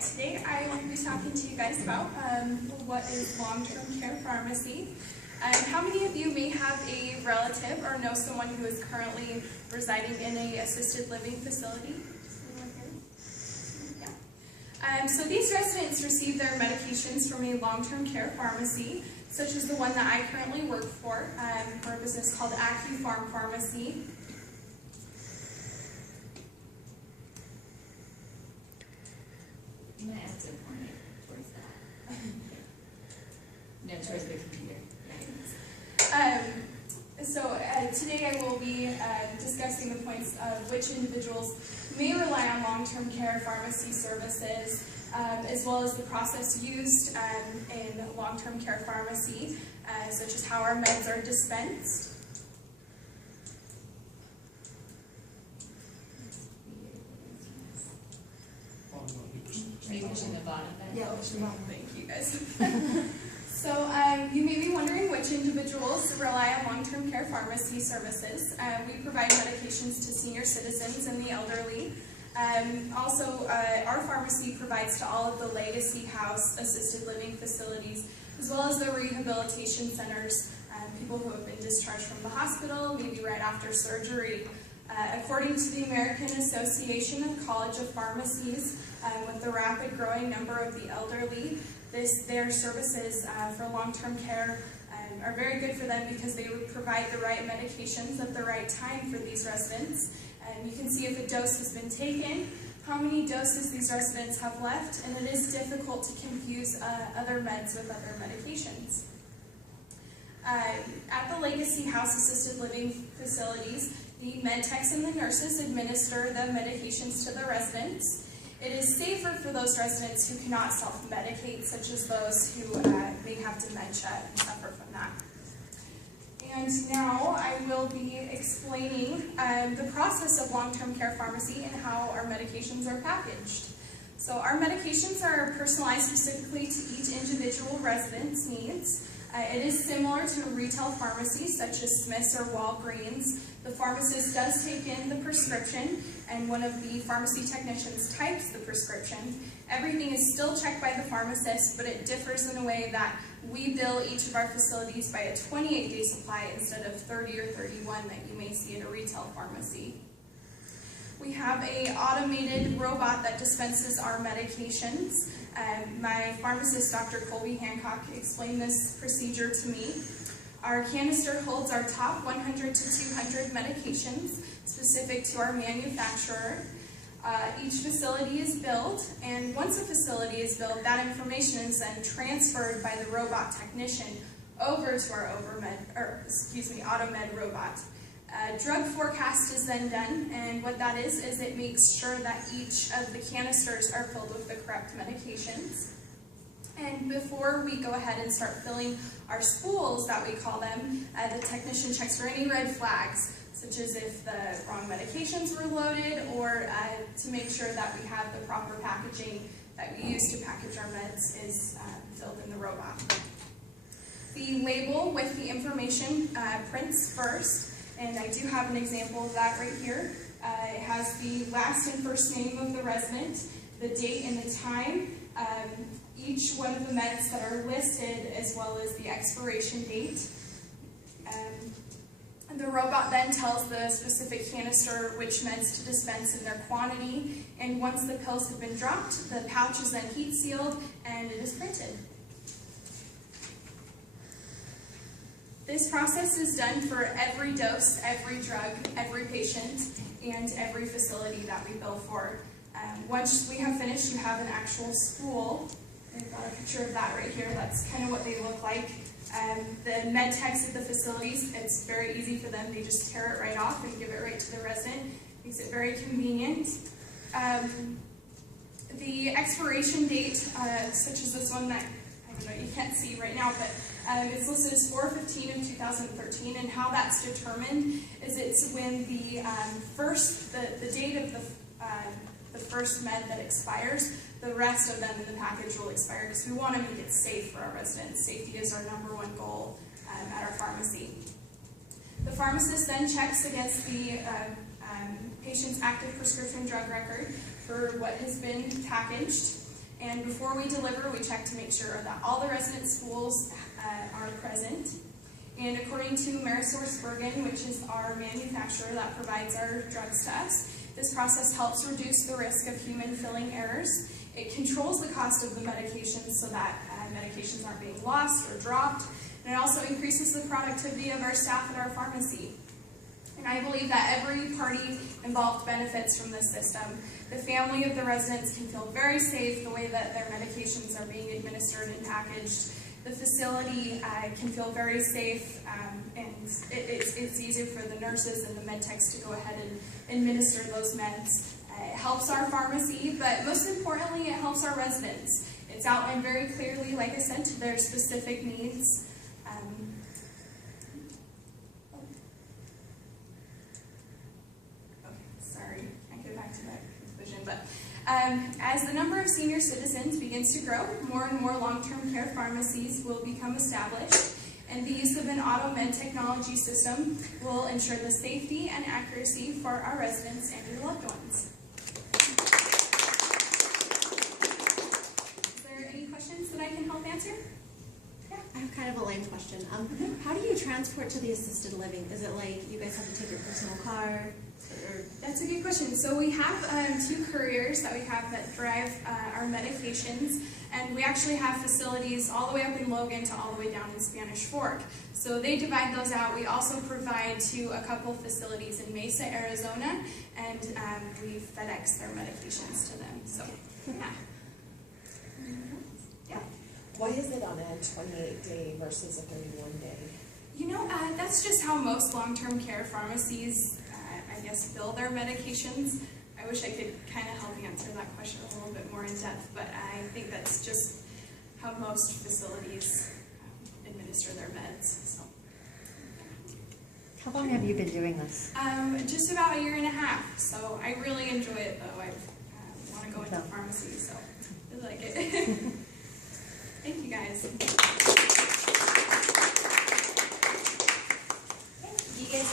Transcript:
Today I will be talking to you guys about what is long-term care pharmacy. How many of you may have a relative or know someone who is currently residing in an assisted living facility? Yeah. So these residents receive their medications from a long-term care pharmacy, such as the one that I currently work for a business called AccuPharm Pharmacy. I'm going to ask to point it towards that. No, towards the computer. Today I will be discussing the points of which individuals may rely on long-term care pharmacy services, as well as the process used in long-term care pharmacy, such as how our meds are dispensed. Are you pushing the bottom button? Yeah, pushing the bottom. Thank you guys. So you may be wondering which individuals rely on long-term care pharmacy services. We provide medications to senior citizens and the elderly. Our pharmacy provides to all of the Legacy House assisted living facilities, as well as the rehabilitation centers, people who have been discharged from the hospital, maybe right after surgery. According to the American Association of College of Pharmacies, with the rapid growing number of the elderly, their services for long-term care are very good for them because they provide the right medications at the right time for these residents. You can see if a dose has been taken, how many doses these residents have left, and it is difficult to confuse other meds with other medications. At the Legacy House assisted living facilities, the med techs and the nurses administer the medications to the residents. It is safer for those residents who cannot self-medicate, such as those who may have dementia and suffer from that. And now I will be explaining the process of long-term care pharmacy and how our medications are packaged. So our medications are personalized specifically to each individual resident's needs. It is similar to a retail pharmacy such as Smith's or Walgreens. The pharmacist does take in the prescription and one of the pharmacy technicians types the prescription. Everything is still checked by the pharmacist, but it differs in a way that we bill each of our facilities by a 28-day supply instead of 30 or 31 that you may see at a retail pharmacy. We have an automated robot that dispenses our medications. My pharmacist, Dr. Colby Hancock, explained this procedure to me. Our canister holds our top 100 to 200 medications specific to our manufacturer. Each facility is billed, and once a facility is billed, that information is then transferred by the robot technician over to our AutoMed robot. Drug forecast is then done, and what that is it makes sure that each of the canisters are filled with the correct medications. And before we go ahead and start filling our spools, that we call them, the technician checks for any red flags, such as if the wrong medications were loaded, or to make sure that we have the proper packaging that we use to package our meds is filled in the robot. The label with the information prints first. And I do have an example of that right here. It has the last and first name of the resident, the date and the time, each one of the meds that are listed, as well as the expiration date. The robot then tells the specific canister which meds to dispense in their quantity, and once the pills have been dropped, the pouch is then heat sealed and it is printed. This process is done for every dose, every drug, every patient, and every facility that we bill for. Once we have finished, you have an actual spool. I've got a picture of that right here. That's kind of what they look like. The med techs at the facilities, it's very easy for them. They just tear it right off and give it right to the resident. Makes it very convenient. The expiration date, such as this one that you can't see right now, but it's listed as 4/15 of 2013, and how that's determined is it's when the date of the first med that expires, the rest of them in the package will expire because we want to make it safe for our residents. Safety is our #1 goal at our pharmacy. The pharmacist then checks against the patient's active prescription drug record for what has been packaged. And before we deliver, we check to make sure that all the resident schools are present. And according to AmerisourceBergen, which is our manufacturer that provides our drugs to us, this process helps reduce the risk of human filling errors. It controls the cost of the medications so that medications aren't being lost or dropped. And it also increases the productivity of our staff at our pharmacy. And I believe that every party involved benefits from this system. The family of the residents can feel very safe the way that their medications are being administered and packaged. The facility can feel very safe, and it's easier for the nurses and the med techs to go ahead and administer those meds. It helps our pharmacy, but most importantly, it helps our residents. It's outlined very clearly, like I said, to their specific needs. As the number of senior citizens begins to grow, more and more long-term care pharmacies will become established, and the use of an AutoMed technology system will ensure the safety and accuracy for our residents and their loved ones. Is there any questions that I can help answer? Yeah. I have kind of a lame question. How do you transport to the assisted living? Is it like you guys have to take your personal car? That's a good question. So we have 2 couriers that we have that drive our medications, and we actually have facilities all the way up in Logan to all the way down in Spanish Fork. So they divide those out. We also provide to a couple facilities in Mesa, Arizona, and we FedEx their medications to them. So, yeah. Yeah. Why is it on a 28-day versus a 31-day? You know, that's just how most long-term care pharmacies I guess, bill their medications. I wish I could kind of help answer that question a little bit more in depth, but I think that's just how most facilities administer their meds. So. How long have you been doing this? Just about 1.5 years. So I really enjoy it, though. I want to go into pharmacy, so I really like it. Thank you, guys.